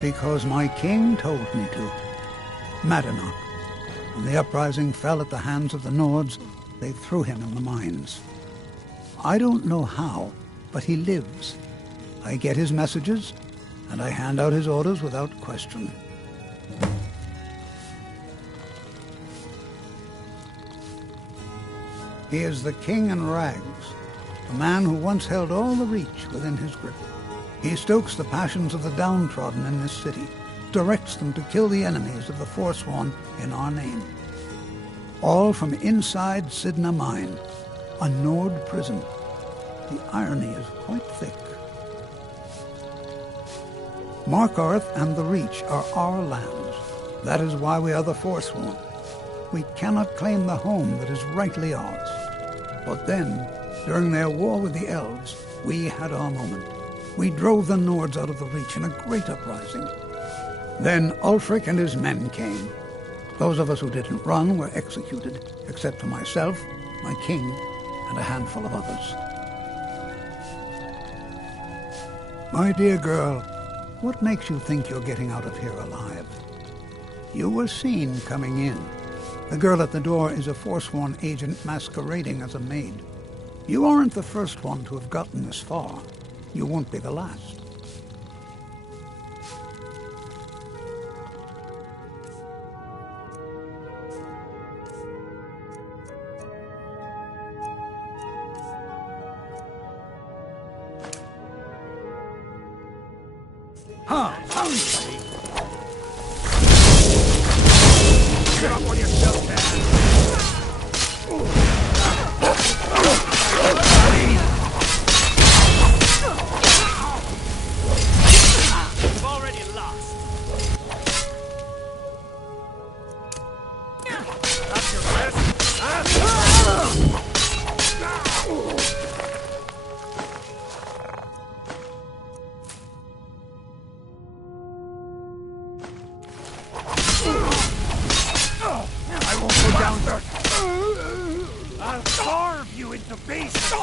Because my king told me to. Madanach. When the uprising fell at the hands of the Nords, they threw him in the mines. I don't know how, but he lives. I get his messages, and I hand out his orders without question. He is the king in rags, a man who once held all the Reach within his grip. He stokes the passions of the downtrodden in this city, directs them to kill the enemies of the Forsworn in our name. All from inside Sidna Mine, a Nord prison. The irony is quite thick. Markarth and the Reach are our lands. That is why we are the Forsworn. We cannot claim the home that is rightly ours. But then, during their war with the Elves, we had our moment. We drove the Nords out of the Reach in a great uprising. Then Ulfric and his men came. Those of us who didn't run were executed, except for myself, my king, and a handful of others. My dear girl, what makes you think you're getting out of here alive? You were seen coming in. The girl at the door is a Forsworn agent masquerading as a maid. You aren't the first one to have gotten this far. You won't be the last. Huh, somebody! Get up on yourself, You've already lost. That's your best. I won't go down there. I'll carve you into pieces.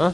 Huh?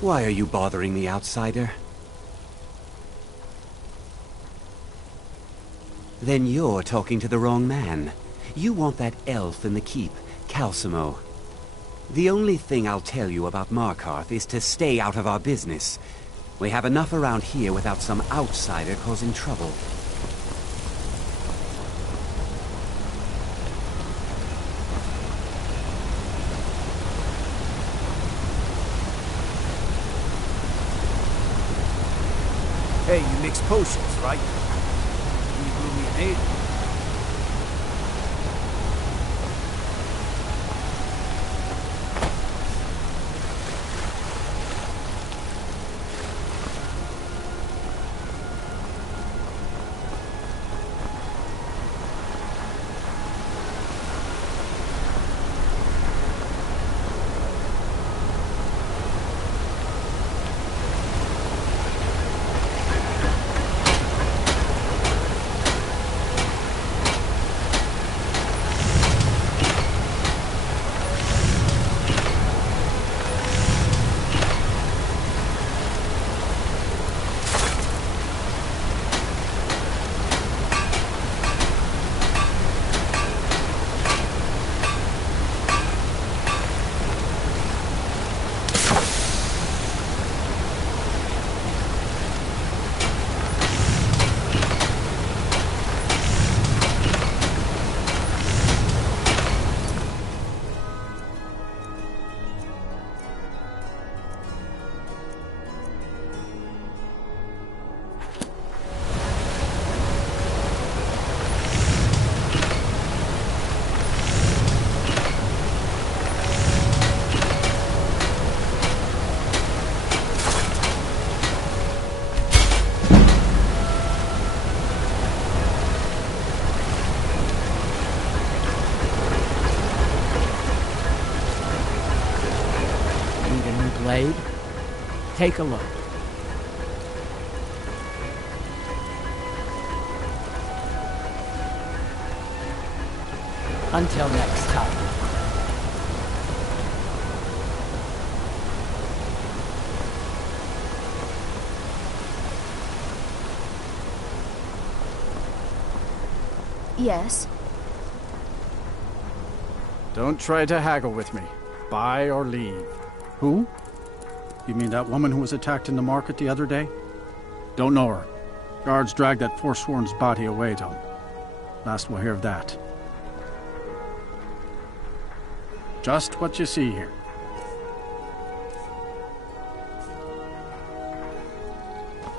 Why are you bothering the outsider? Then you're talking to the wrong man. You want that elf in the keep, Calcimo. The only thing I'll tell you about Markarth is to stay out of our business. We have enough around here without some outsider causing trouble. Hey, you mix potions, right? You brew me an ale. Blade. Take a look. Until next time. Yes? Don't try to haggle with me. Buy or leave. Who? You mean that woman who was attacked in the market the other day? Don't know her. Guards dragged that Forsworn's body away, Tom. Last we'll hear of that. Just what you see here.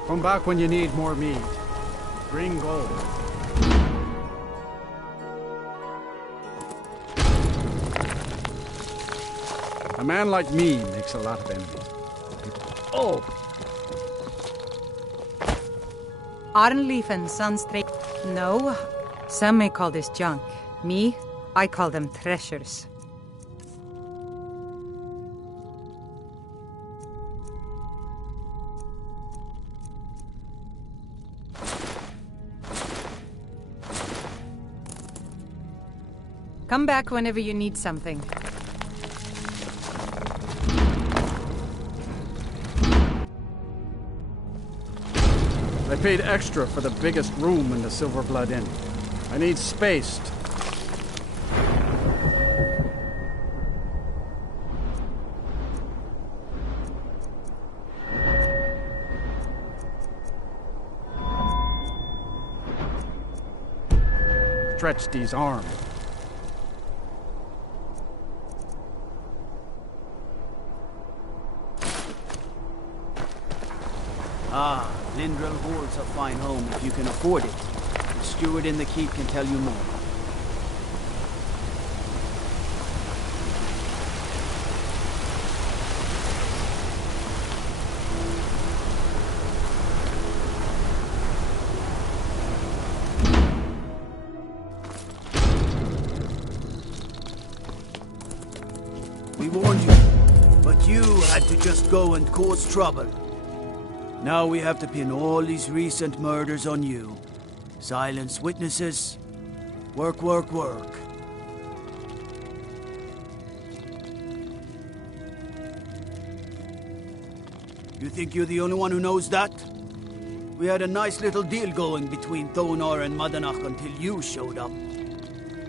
Come back when you need more meat. Bring gold. A man like me makes a lot of enemies. Oh! Arnleif and Sunstreak. No, some may call this junk. Me, I call them treasures. Come back whenever you need something. They paid extra for the biggest room in the Silverblood Inn. I need space. Stretch these arms. Ah, Lindrel holds a fine home if you can afford it. The steward in the keep can tell you more. We warned you, but you had to just go and cause trouble. Now we have to pin all these recent murders on you. Silence witnesses. Work, work, work. You think you're the only one who knows that? We had a nice little deal going between Thonar and Madanach until you showed up.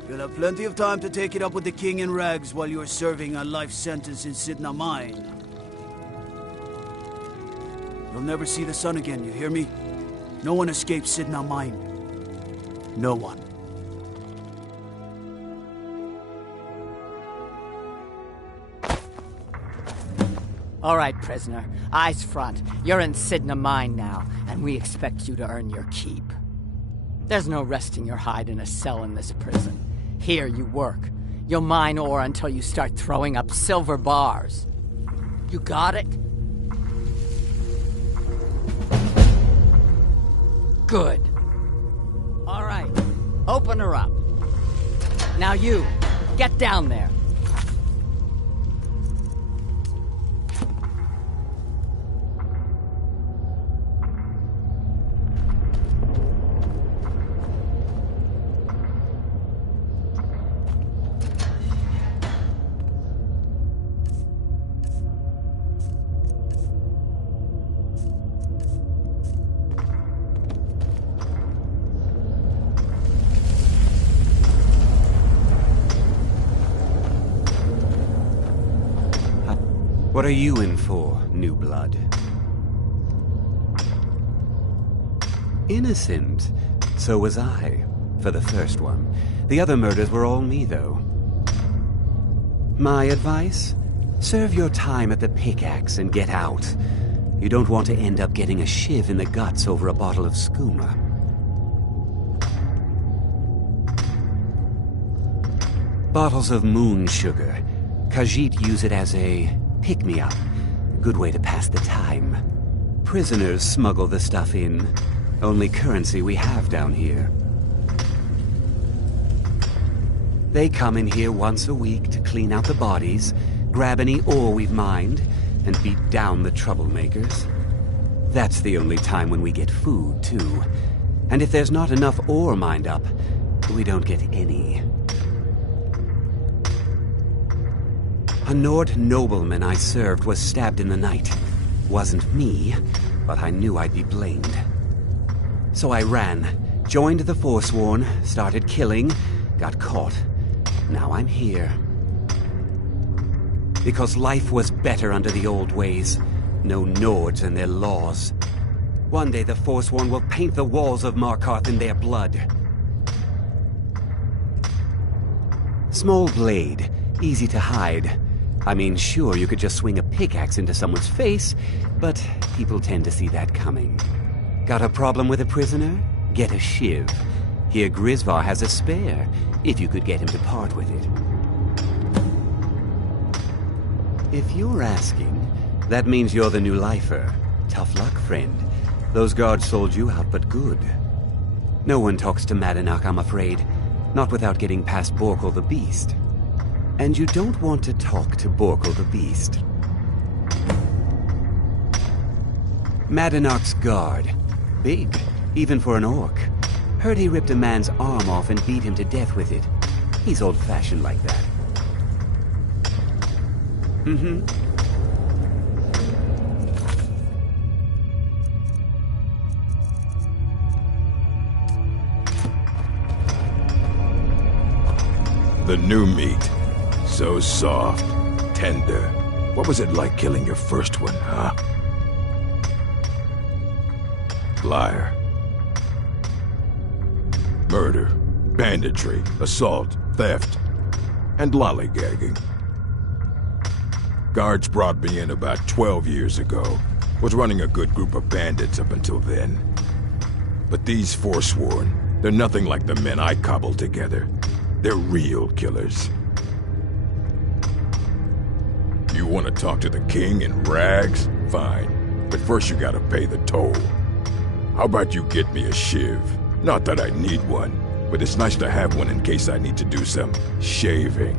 You'll have plenty of time to take it up with the king in rags while you're serving a life sentence in Sidna Mine. You'll never see the sun again, you hear me? No one escapes Sidna Mine. No one. All right, prisoner. Eyes front. You're in Sidna Mine now, and we expect you to earn your keep. There's no resting your hide in a cell in this prison. Here you work. You'll mine ore until you start throwing up silver bars. You got it? Good. All right. Open her up. Now you, get down there. What are you in for, new blood? Innocent. So was I, for the first one. The other murders were all me, though. My advice? Serve your time at the pickaxe and get out. You don't want to end up getting a shiv in the guts over a bottle of skooma. Bottles of moon sugar. Khajiit use it as a pick-me-up. Good way to pass the time. Prisoners smuggle the stuff in. Only currency we have down here. They come in here once a week to clean out the bodies, grab any ore we've mined, and beat down the troublemakers. That's the only time when we get food, too. And if there's not enough ore mined up, we don't get any. A Nord nobleman I served was stabbed in the night. Wasn't me, but I knew I'd be blamed. So I ran, joined the Forsworn, started killing, got caught. Now I'm here. Because life was better under the old ways. No Nords and their laws. One day the Forsworn will paint the walls of Markarth in their blood. Small blade, easy to hide. I mean, sure, you could just swing a pickaxe into someone's face, but people tend to see that coming. Got a problem with a prisoner? Get a shiv. Here Grisvar has a spare, if you could get him to part with it. If you're asking, that means you're the new lifer. Tough luck, friend. Those guards sold you out, but good. No one talks to Madanach, I'm afraid. Not without getting past Borkul the Beast. And you don't want to talk to Borkul the Beast. Madanach's guard. Big, even for an orc. Heard he ripped a man's arm off and beat him to death with it. He's old-fashioned like that. Mm-hmm. The new meat. So soft, tender. What was it like killing your first one, huh? Liar. Murder, banditry, assault, theft, and lollygagging. Guards brought me in about 12 years ago. Was running a good group of bandits up until then. But these Forsworn, they're nothing like the men I cobbled together. They're real killers. You want to talk to the king in rags? Fine. But first you gotta pay the toll. How about you get me a shiv? Not that I need one, but it's nice to have one in case I need to do some shaving.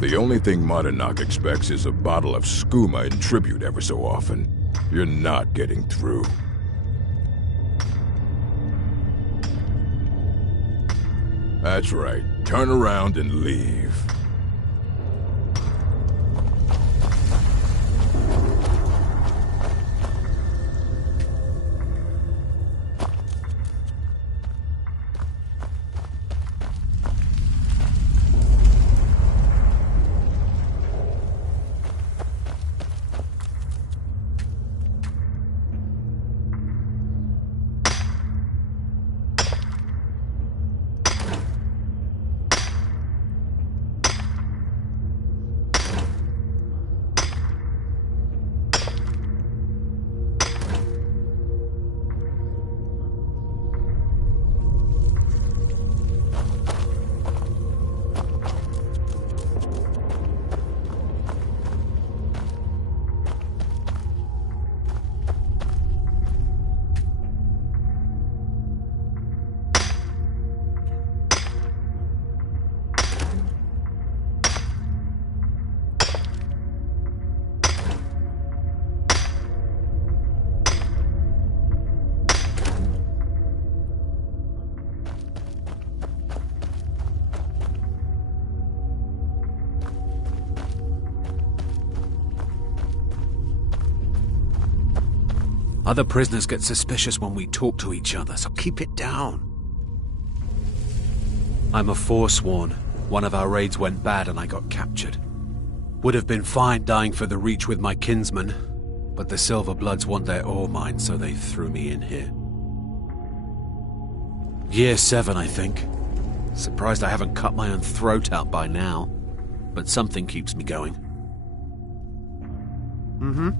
The only thing Madanach expects is a bottle of skooma in tribute ever so often. You're not getting through. That's right. Turn around and leave. Other prisoners get suspicious when we talk to each other, so keep it down. I'm a Forsworn. One of our raids went bad and I got captured. Would have been fine dying for the Reach with my kinsmen, but the Silverbloods want their ore mine, so they threw me in here. Year 7, I think. Surprised I haven't cut my own throat out by now, but something keeps me going. Mm-hmm.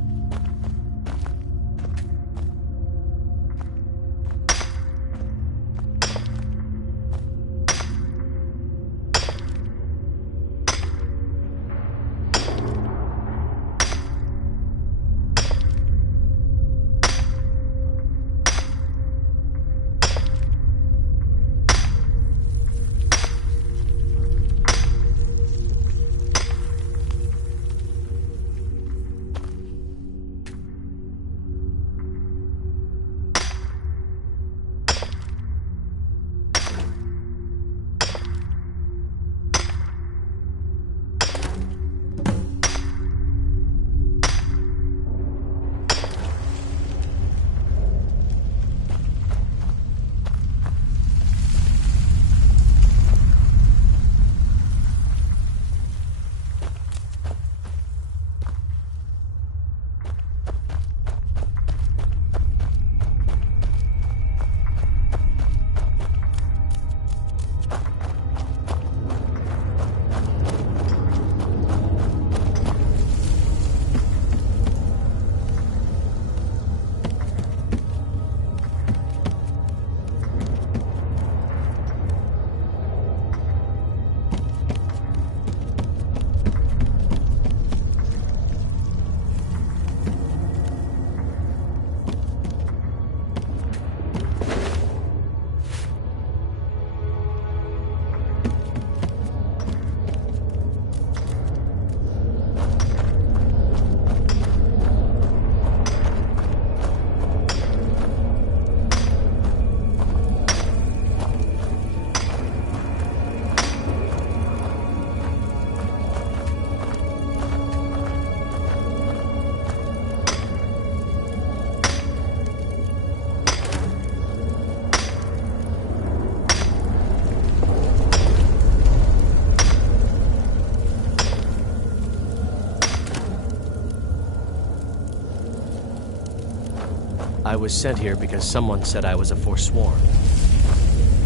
I was sent here because someone said I was a Forsworn.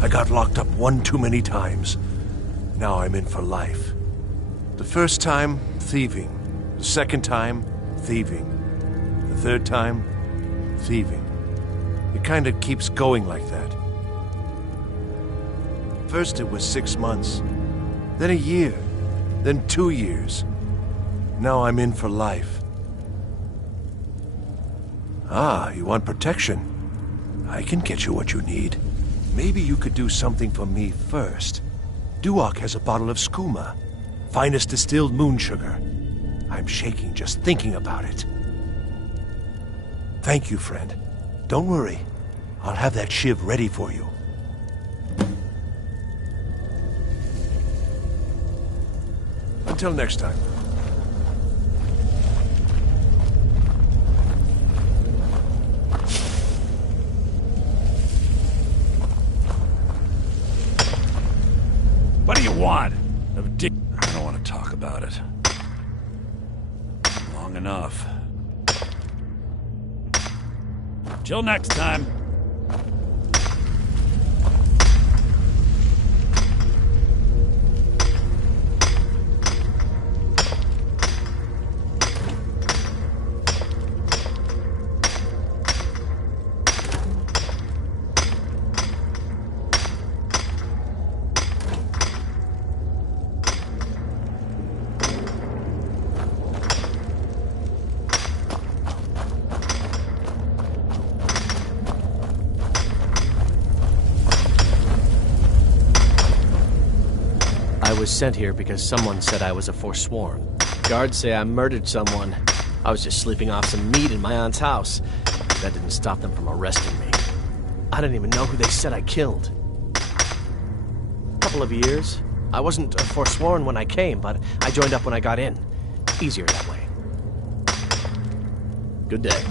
I got locked up one too many times. Now I'm in for life. The first time, thieving. The second time, thieving. The third time, thieving. It kind of keeps going like that. First it was 6 months, then a year, then 2 years. Now I'm in for life. Ah, you want protection? I can get you what you need. Maybe you could do something for me first. Duok has a bottle of skooma, finest distilled moon sugar. I'm shaking just thinking about it. Thank you, friend. Don't worry. I'll have that shiv ready for you. Until next time. What do you want? I don't want to talk about it. Long enough. Till next time. I was sent here because someone said I was a Forsworn. Guards say I murdered someone. I was just sleeping off some meat in my aunt's house. That didn't stop them from arresting me. I didn't even know who they said I killed. A couple of years. I wasn't a Forsworn when I came, but I joined up when I got in. Easier that way. Good day.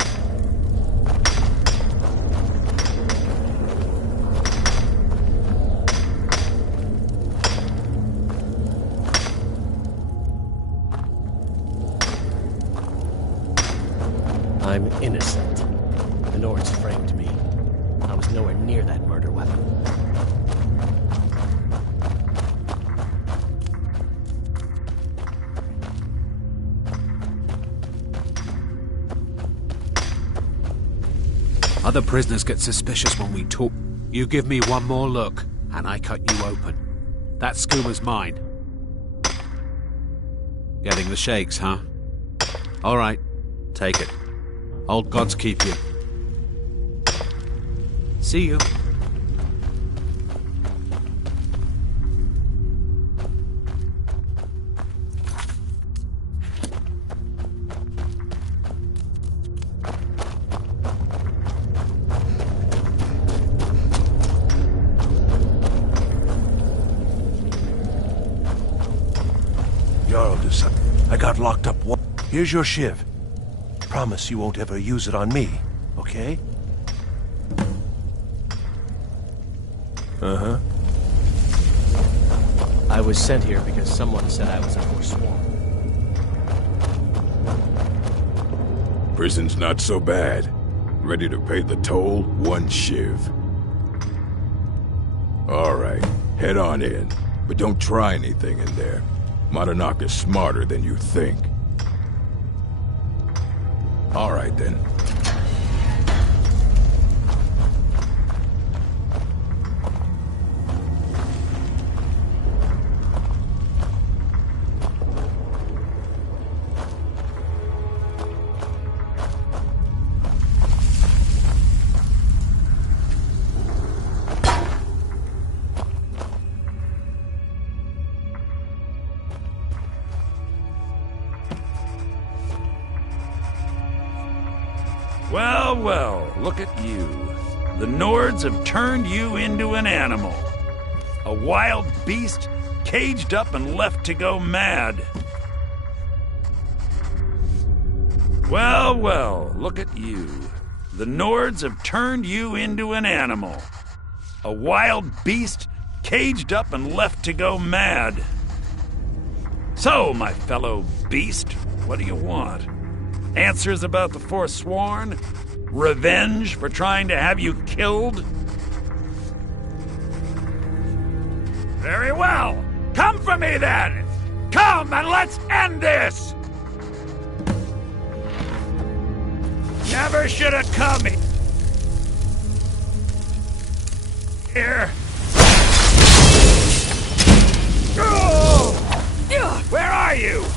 I'm innocent. The Nords framed me. I was nowhere near that murder weapon. Other prisoners get suspicious when we talk. You give me one more look, and I cut you open. That scuba's mine. Getting the shakes, huh? All right, take it. Old gods keep you. See you. Jarl, I got locked up. Here's your shiv. Promise you won't ever use it on me, okay? Uh-huh. I was sent here because someone said I was a Forsworn. Prison's not so bad. Ready to pay the toll? One shiv. All right, head on in. But don't try anything in there. Monarch is smarter than you think. All right, then. Well, well, look at you. The Nords have turned you into an animal. A wild beast, caged up and left to go mad. Well, well, look at you. The Nords have turned you into an animal. A wild beast, caged up and left to go mad. So, my fellow beast, what do you want? Answers about the Forsworn? Revenge for trying to have you killed? Very well. Come for me then! Come and let's end this! Never should have come here. Where are you? Is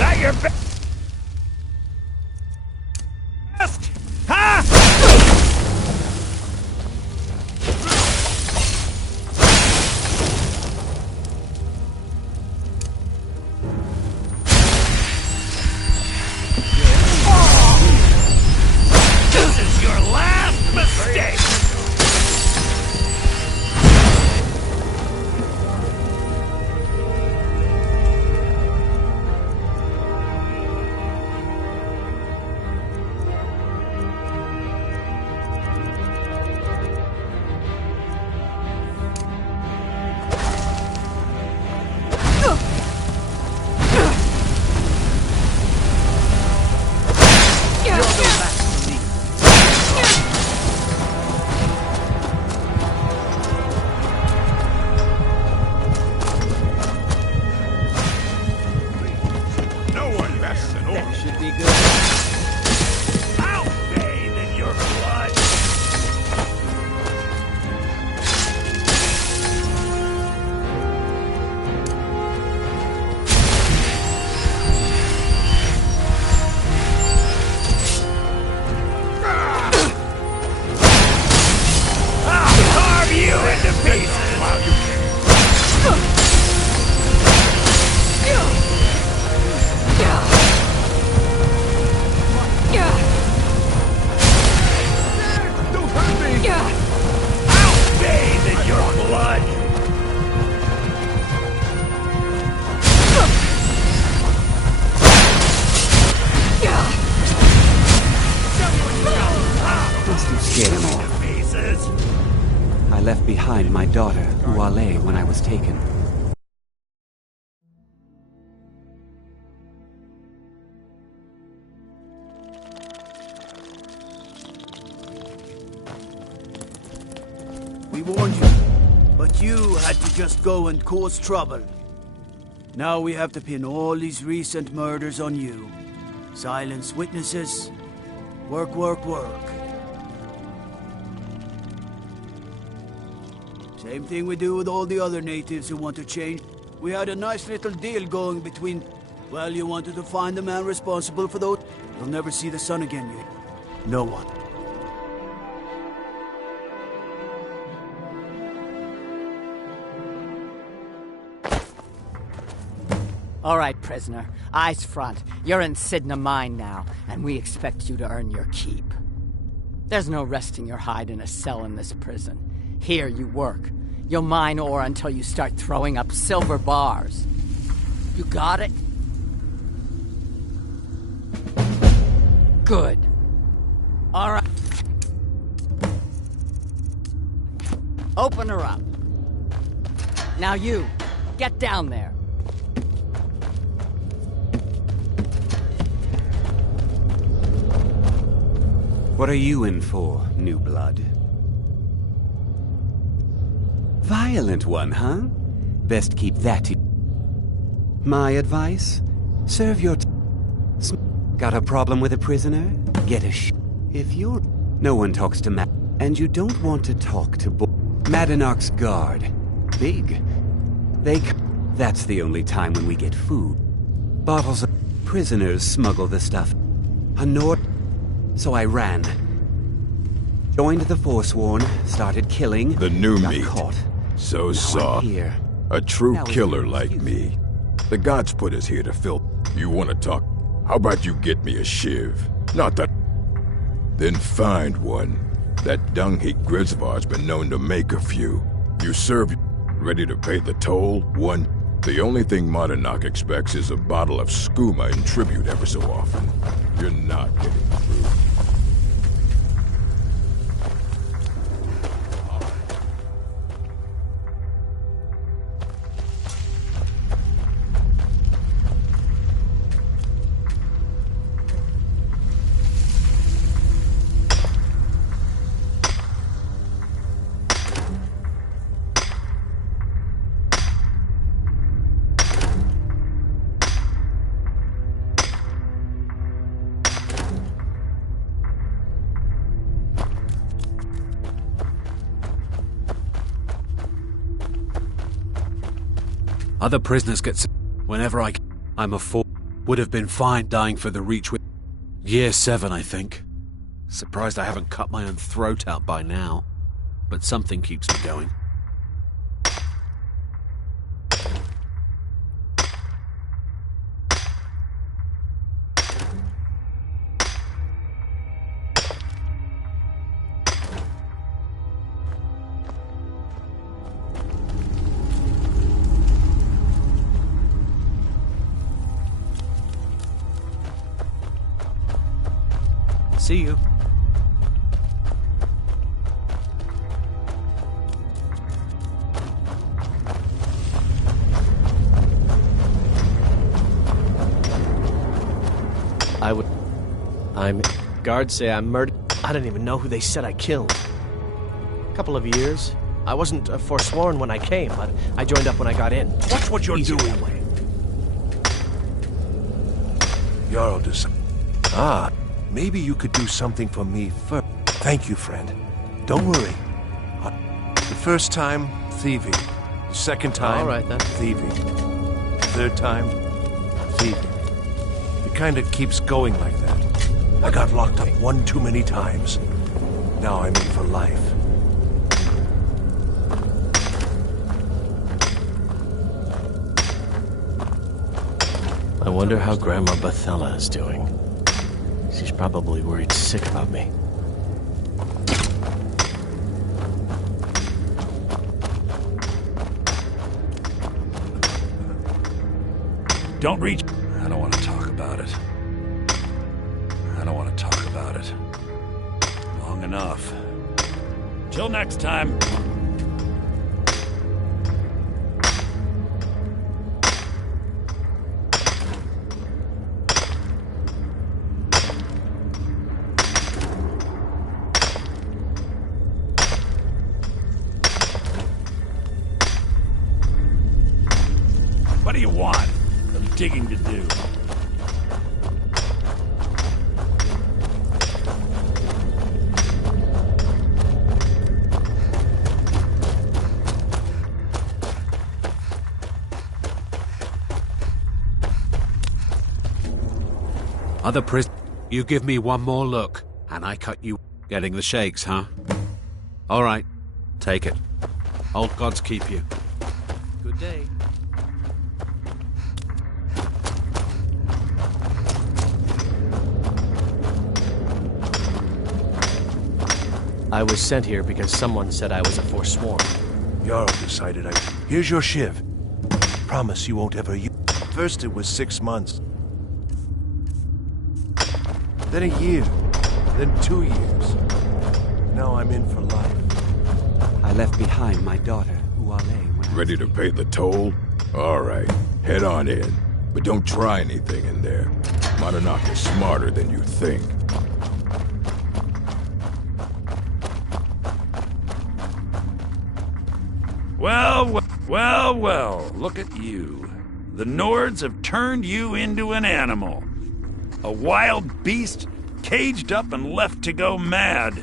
that your best? Huh? This is your last mistake! left behind my daughter, Uale, when I was taken. We warned you, but you had to just go and cause trouble. Now we have to pin all these recent murders on you. Silence witnesses. Work, work, work. Same thing we do with all the other natives who want to change. We had a nice little deal going between... Well, you wanted to find the man responsible for those. You'll never see the sun again, you. No one. All right, prisoner. Eyes front. You're in Sidna Mine now, and we expect you to earn your keep. There's no resting your hide in a cell in this prison. Here you work. You'll mine ore until you start throwing up silver bars. You got it? Good. All right. Open her up. Now you, get down there. What are you in for, new blood? Violent one, huh? Best keep that to... My advice? Serve your... Got a problem with a prisoner? Get a If you're... No one talks to and you don't want to talk to Madanach's guard. Big. That's the only time when we get food. Bottles of... Prisoners smuggle the stuff. So I ran. Joined the Forsworn, started killing. The new got meat. Caught. So Now soft. I'm here. A true Now killer it's like me. The gods put us here to fill. You want to talk? How about you get me a shiv? Not that. Then find one. That dung-heap Grisvar's been known to make a few. You serve. Ready to pay the toll? One. The only thing Madanach expects is a bottle of skooma in tribute every so often. You're not getting through. Other prisoners get whenever I'm a fool. Would have been fine dying for the Reach with... Year 7, I think. Surprised I haven't cut my own throat out by now. But something keeps me going. See you. Guards say I'm murdered. I don't even know who they said I killed. A couple of years. I wasn't forsworn when I came, but I joined up when I got in. Watch what you're Easier doing. that way. Jarl do some... maybe you could do something for me first. Thank you, friend. Don't worry. The first time, thieving. The second time, All right, then. thieving. The third time, thieving. It kind of keeps going like that. I got locked up one too many times. Now I'm in for life. I wonder how Grandma Bethella is doing. She's probably worried sick about me. Don't reach. I don't want to talk about it. I don't want to talk about it. Long enough. Till next time. What do you want? Some digging to do. Other prisoners, you give me one more look, and I cut you. Getting the shakes, huh? All right, take it. Old gods keep you. Good day. I was sent here because someone said I was a Forsworn. Jarl decided I... Here's your shiv. Promise you won't ever use... First it was 6 months. Then a year. Then 2 years. Now I'm in for life. I left behind my daughter, Uale, when I Ready to pay the toll? All right, head on in. But don't try anything in there. Monarch is smarter than you think. Well, look at you. The Nords have turned you into an animal. A wild beast caged up and left to go mad.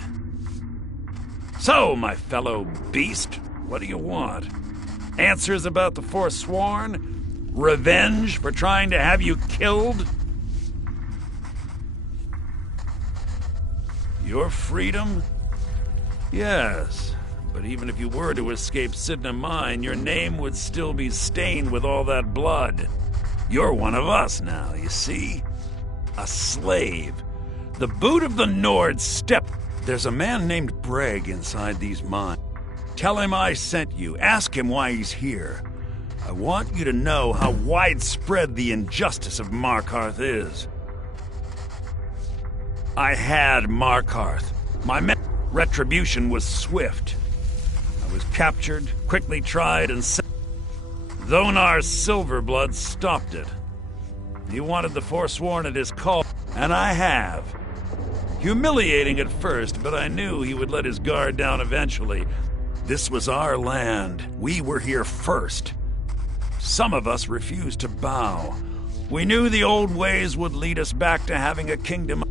So, my fellow beast, what do you want? Answers about the Forsworn? Revenge for trying to have you killed? Your freedom? Yes, but even if you were to escape Sidna Mine, your name would still be stained with all that blood. You're one of us now, you see? A slave. The boot of the Nord stepped. There's a man named Breg inside these mines. Tell him I sent you. Ask him why he's here. I want you to know how widespread the injustice of Markarth is. I had Markarth. My retribution was swift. I was captured, quickly tried, and sent. Dhonar's Silverblood stopped it. He wanted the Forsworn at his call, and I have. Humiliating at first, but I knew he would let his guard down eventually. This was our land. We were here first. Some of us refused to bow. We knew the old ways would lead us back to having a kingdom.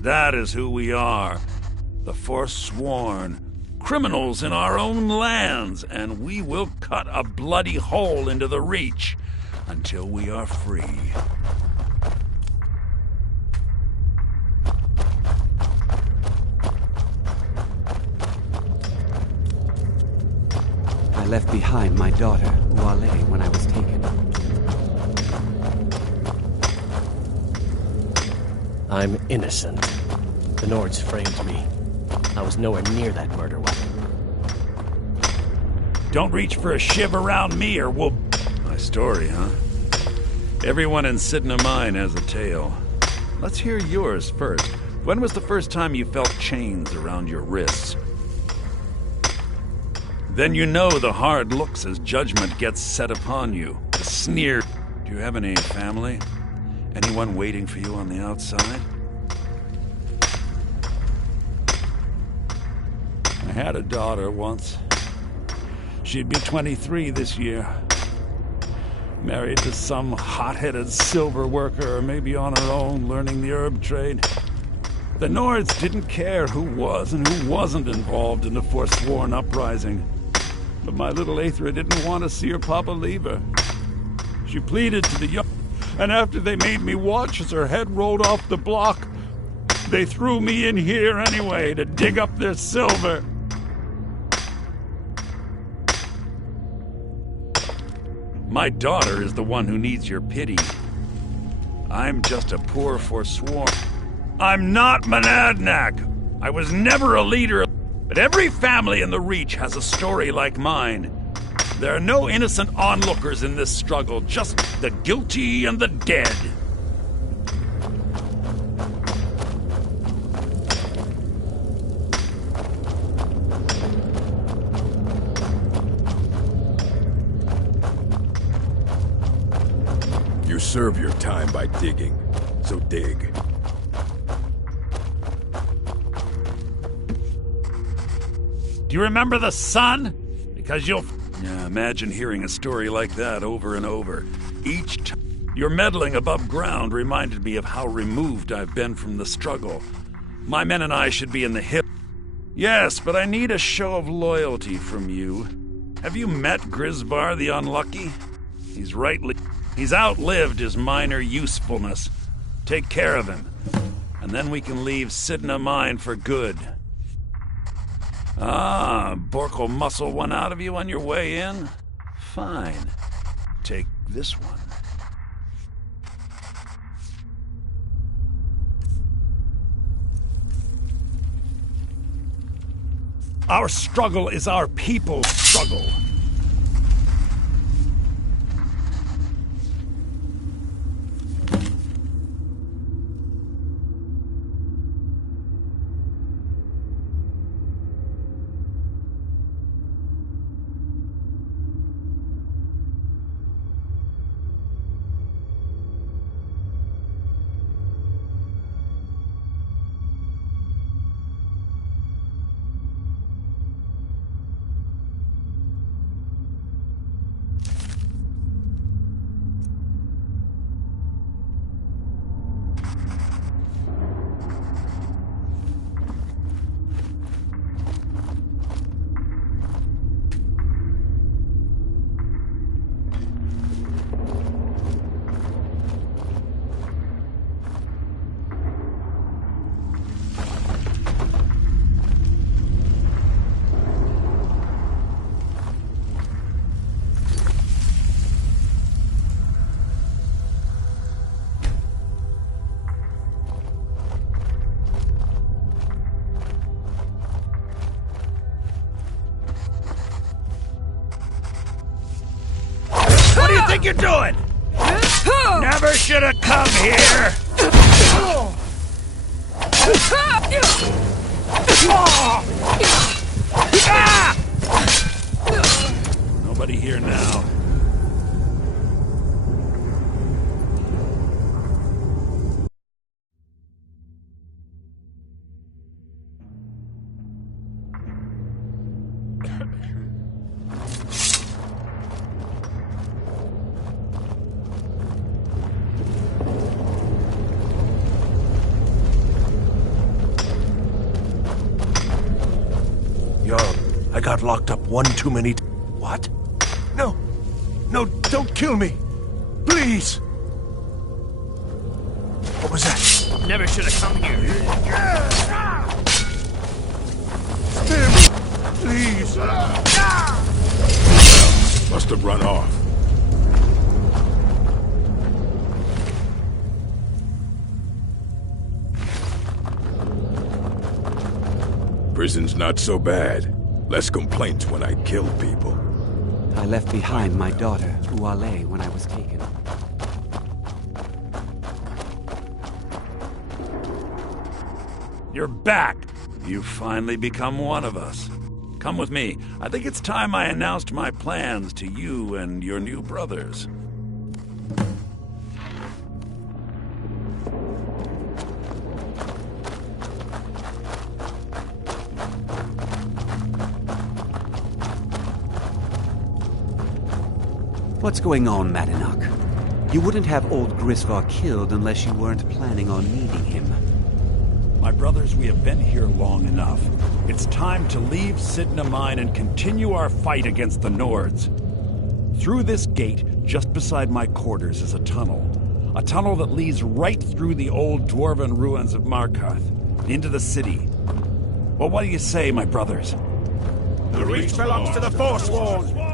That is who we are. The Forsworn. Criminals in our own lands, and we will cut a bloody hole into the Reach until we are free. I left behind my daughter, Uale, when I was taken. I'm innocent. The Nords framed me. I was nowhere near that murder weapon. Don't reach for a shiv around me or we'll... My story, huh? Everyone in Sidna Mine has a tale. Let's hear yours first. When was the first time you felt chains around your wrists? Then you know the hard looks as judgment gets set upon you. The sneer. Do you have any family? Anyone waiting for you on the outside? I had a daughter once. She'd be 23 this year. Married to some hot-headed silver worker, or maybe on her own, learning the herb trade. The Nords didn't care who was and who wasn't involved in the Forsworn uprising. But my little Aethra didn't want to see her papa leave her. She pleaded to the young, and after they made me watch as her head rolled off the block, they threw me in here anyway to dig up their silver. My daughter is the one who needs your pity. I'm just a poor Forsworn. I'm not Monadnac. I was never a leader, but every family in the Reach has a story like mine. There are no innocent onlookers in this struggle, just the guilty and the dead. You serve your time by digging, so dig. Do you remember the sun? Because you'll Yeah, imagine hearing a story like that over and over. Each time. Your meddling above ground reminded me of how removed I've been from the struggle. My men and I should be in the hill. Yes, but I need a show of loyalty from you. Have you met Grisvar the Unlucky? He's outlived his minor usefulness. Take care of him, and then we can leave Sidna Mine for good. Ah, Bork will muscle one out of you on your way in? Fine. Take this one. Our struggle is our people's struggle. What do you think you're doing? Never should have come here! Nobody here now. I got locked up one too many What? No! No, don't kill me! Please! What was that? Never should have come here. Spare me! Please! Must have run off. Prison's not so bad. Less complaints when I kill people. I left behind my daughter, Uale, when I was taken. You're back! You've finally become one of us. Come with me. I think it's time I announced my plans to you and your new brothers. What's going on, Madanach? You wouldn't have old Grisvar killed unless you weren't planning on needing him. My brothers, we have been here long enough. It's time to leave Sidna Mine and continue our fight against the Nords. Through this gate, just beside my quarters, is a tunnel. A tunnel that leads right through the old dwarven ruins of Markarth, into the city. Well, what do you say, my brothers? The Reach belongs to the Forsworn!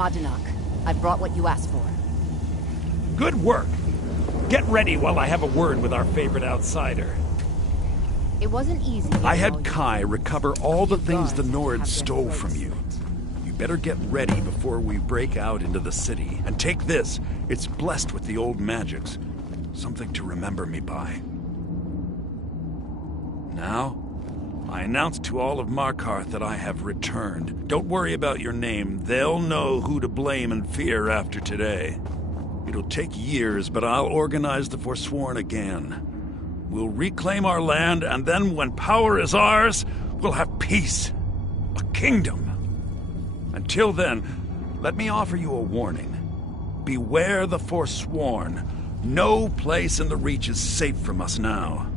Madanak, I've brought what you asked for. Good work. Get ready while I have a word with our favorite outsider. It wasn't easy. I had Kai recover all the things the Nords stole from you. You better get ready before we break out into the city. And take this. It's blessed with the old magics. Something to remember me by. Now, I announce to all of Markarth that I have returned. Don't worry about your name. They'll know who to blame and fear after today. It'll take years, but I'll organize the Forsworn again. We'll reclaim our land, and then when power is ours, we'll have peace. A kingdom. Until then, let me offer you a warning. Beware the Forsworn. No place in the Reach is safe from us now.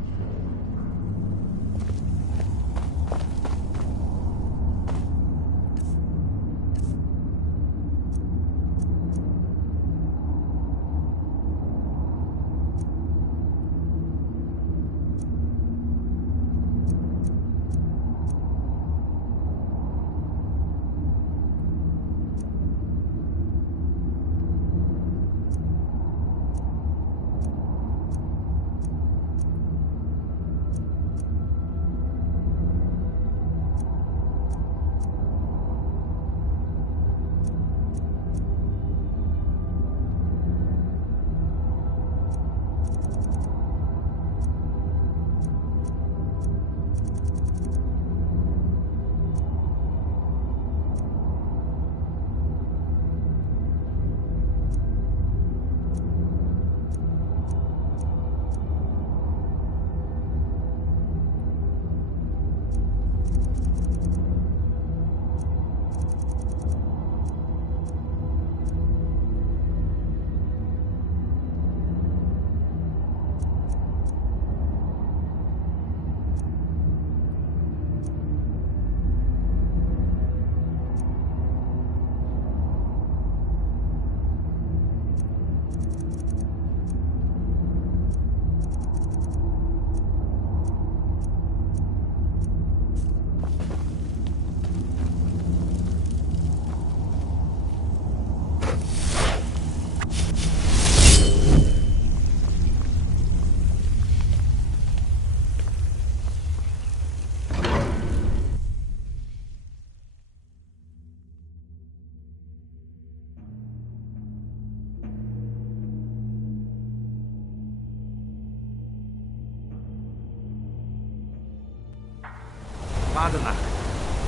Madanak,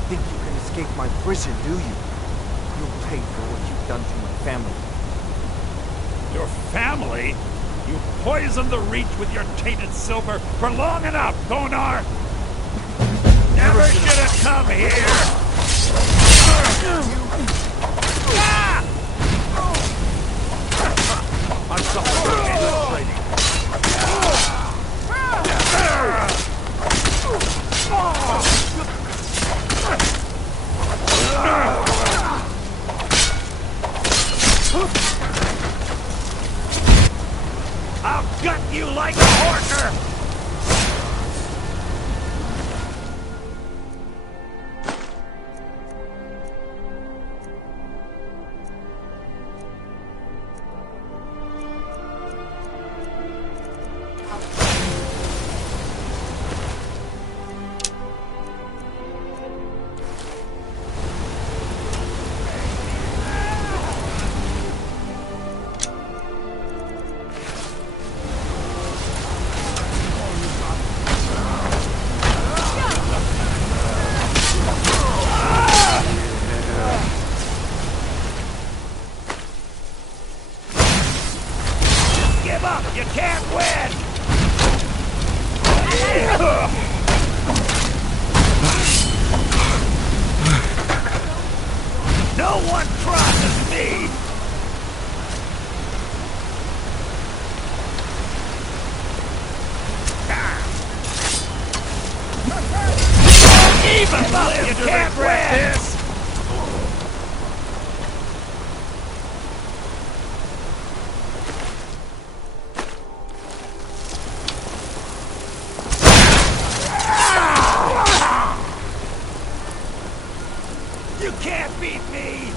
think you can escape my prison, do you? You'll pay for what you've done to my family. Your family? You poisoned the Reach with your tainted silver for long enough, Thonar! Never should have come here! I'm sorry. I'll gut you like a horker! You can't win! No one crosses me! Even though you can't win! This. You can't beat me!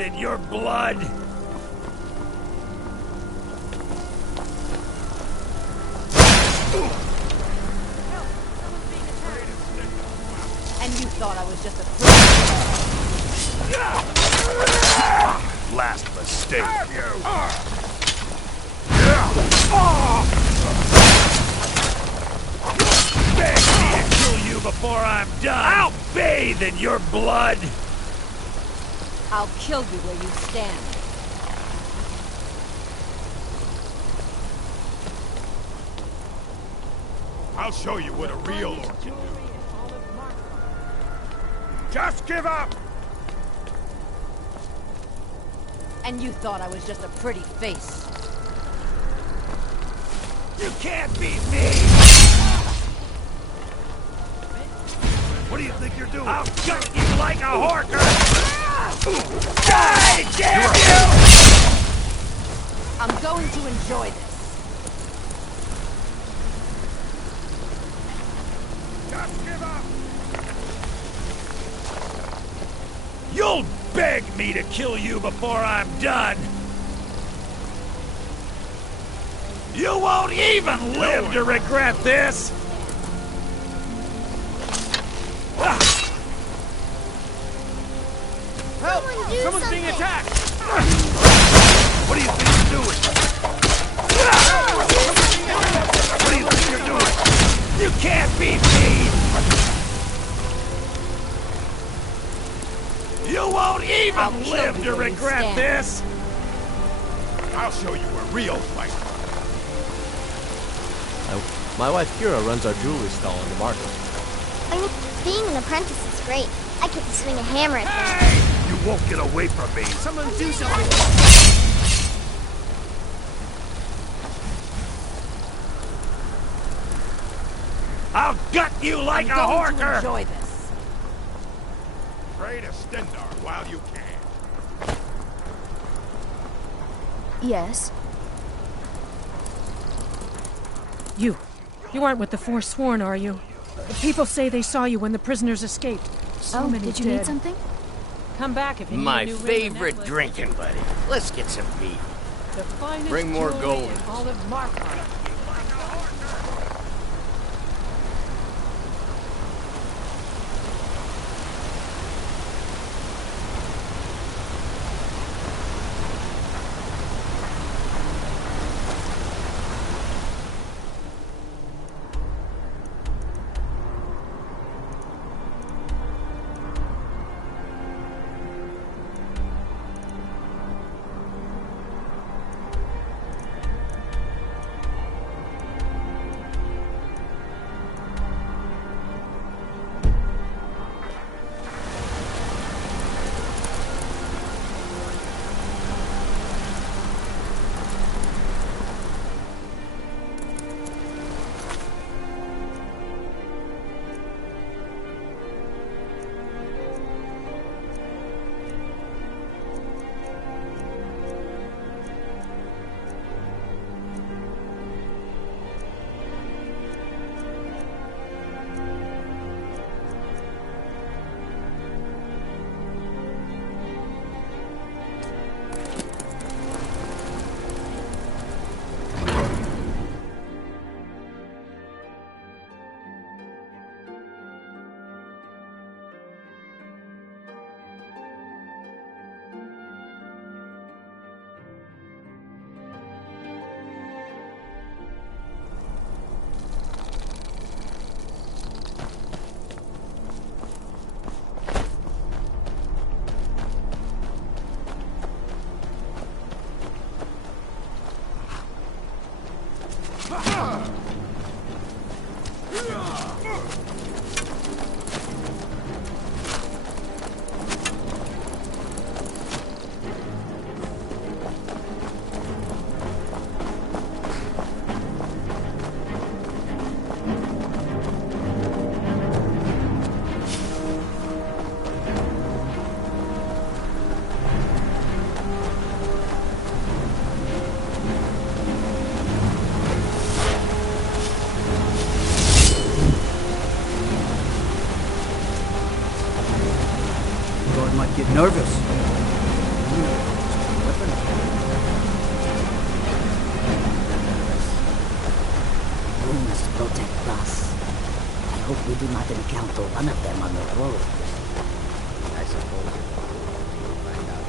in your blood! And you thought I was just a Last mistake. Beg me to kill you before I'm done! I'll bathe in your blood! I'll kill you where you stand. I'll show you what a real orc can do. Just give up! And you thought I was just a pretty face. You can't beat me! What do you think you're doing? I'll gut you like a horker! Die, damn you! I'm going to enjoy this. Just give up! You'll beg me to kill you before I'm done! You won't even live to regret this! Help! Someone's being attacked! What do you think you're doing? What do you think you're doing? You can't beat me! You won't even live to regret this! I'll show you a real fight. My wife Kira runs our jewelry stall in the market. I mean, being an apprentice is great. I get to swing a hammer at them. Hey! You won't get away from me! Someone do something! I'll gut you like a I'm going to horker! enjoy this. Pray to Stendar while you can. Yes. You aren't with the Forsworn, are you? People say they saw you when the prisoners escaped. So many did you dead. need something? Come back if you need My a new ring or favorite necklace. drinking buddy. Let's get some beer. The finest Bring more jewelry gold. in all of Markarth. Get nervous. must protect us. I hope we do not encounter one of them on the road. I suppose it will find out.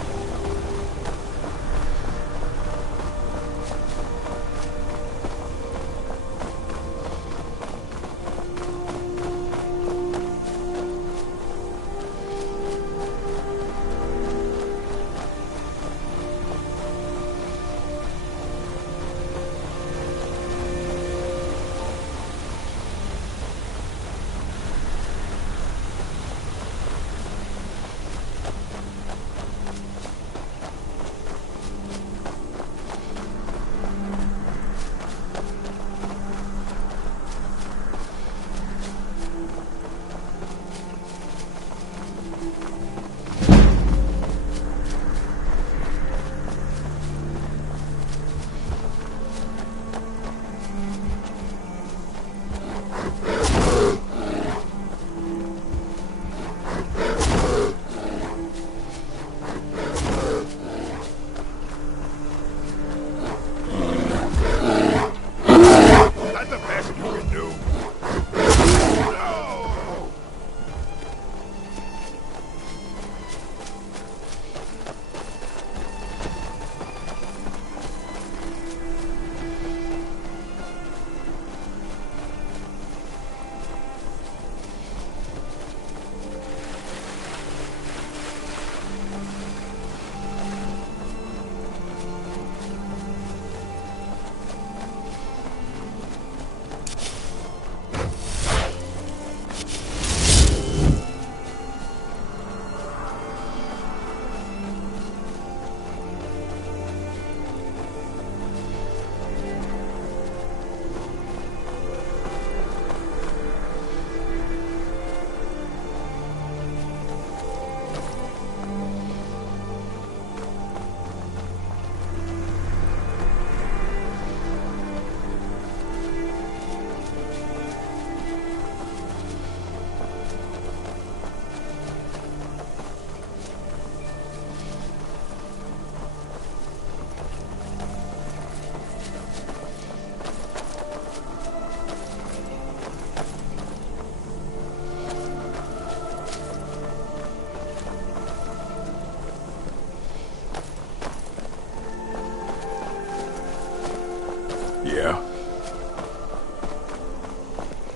Yeah?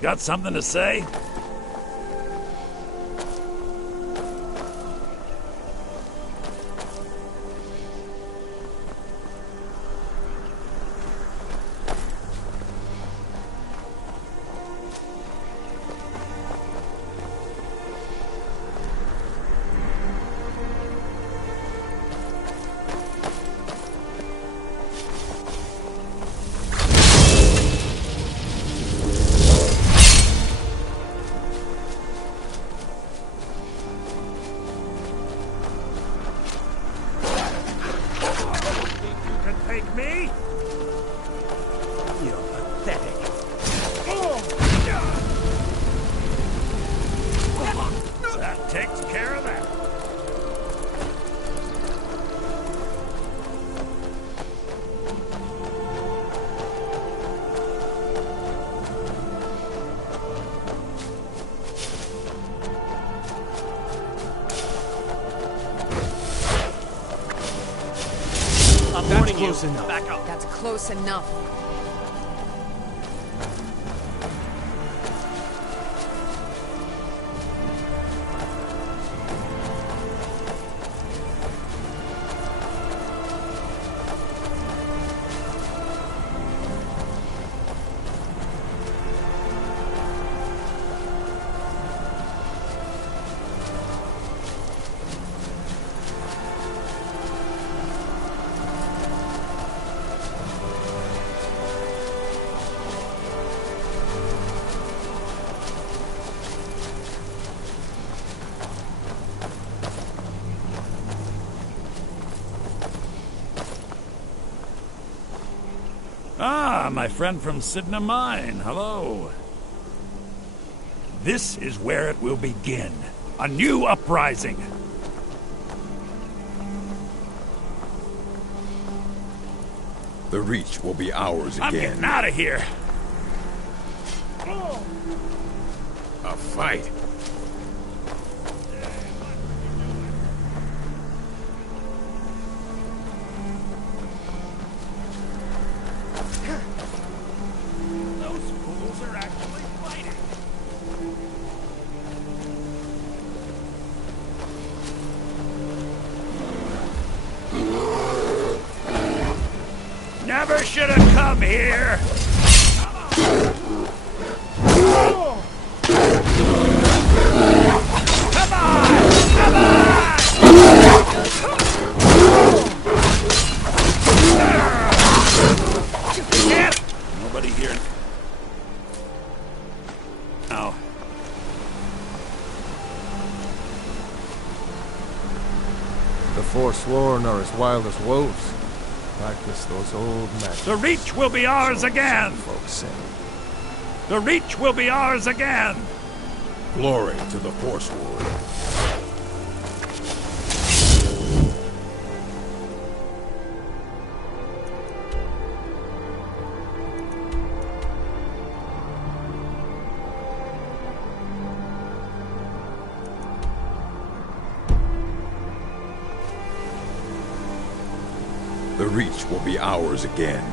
Got something to say? Close enough. Back up. That's close enough. Ah, my friend from Sidna Mine. Hello. This is where it will begin. A new uprising. The Reach will be ours again. I'm getting out of here. A fight. Those fools are actually fighting. Never should have come here. Come on! Come on! Nobody here. Now. The Forsworn are as wild as wolves. Practice those old magics. The Reach will be ours again! Folks say. The Reach will be ours again! Glory to the Forsworn. The Reach will be ours again.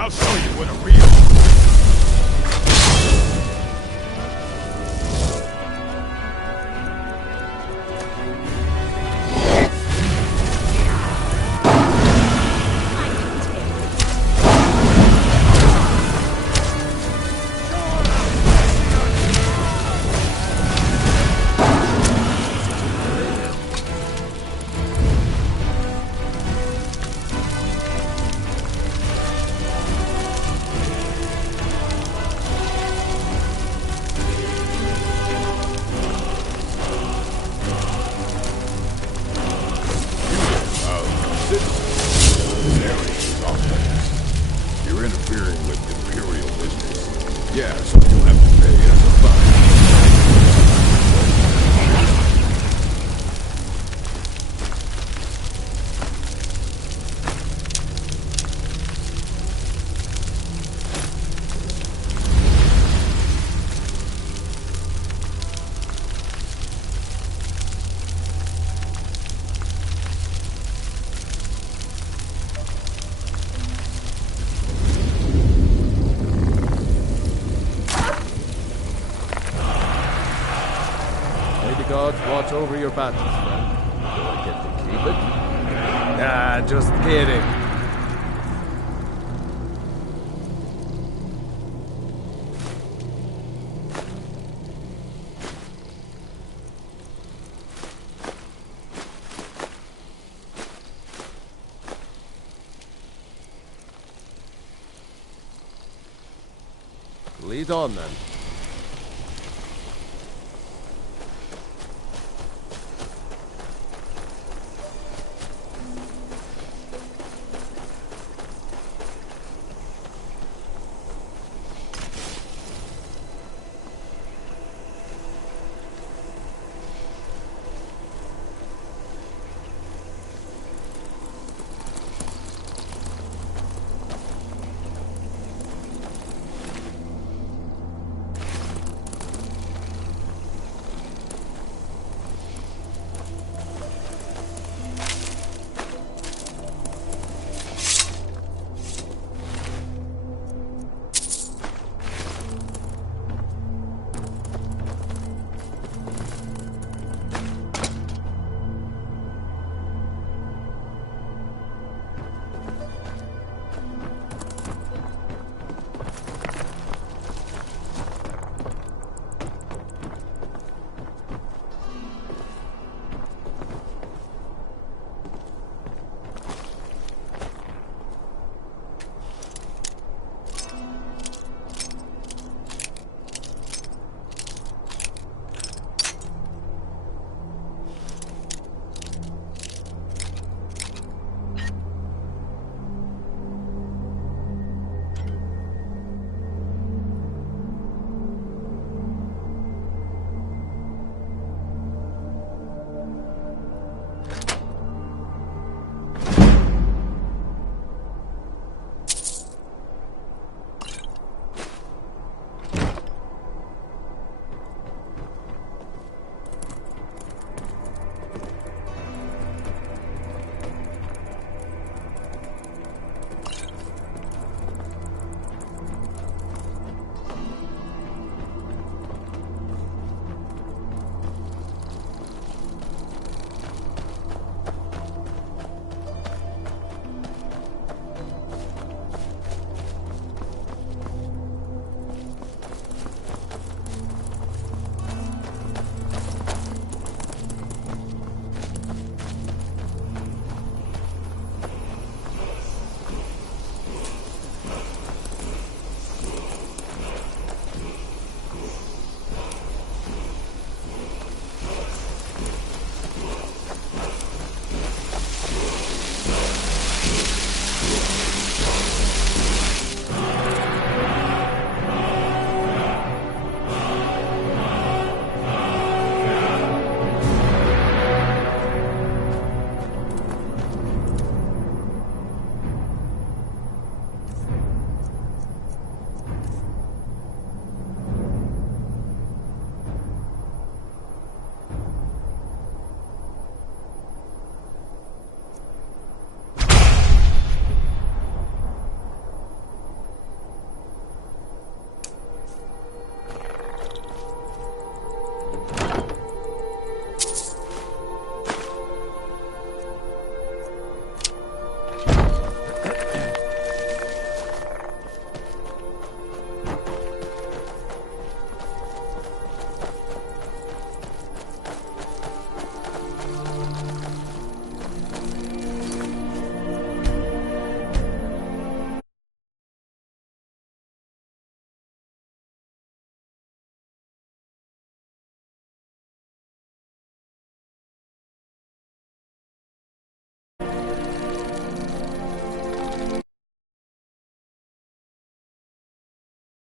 I'll show you what a real... You're interfering with Imperial business. Yeah, so you'll have to pay as a fine. Gods watch over your battles, friend. Do I get to keep it? Ah, just kidding. Lead on, then.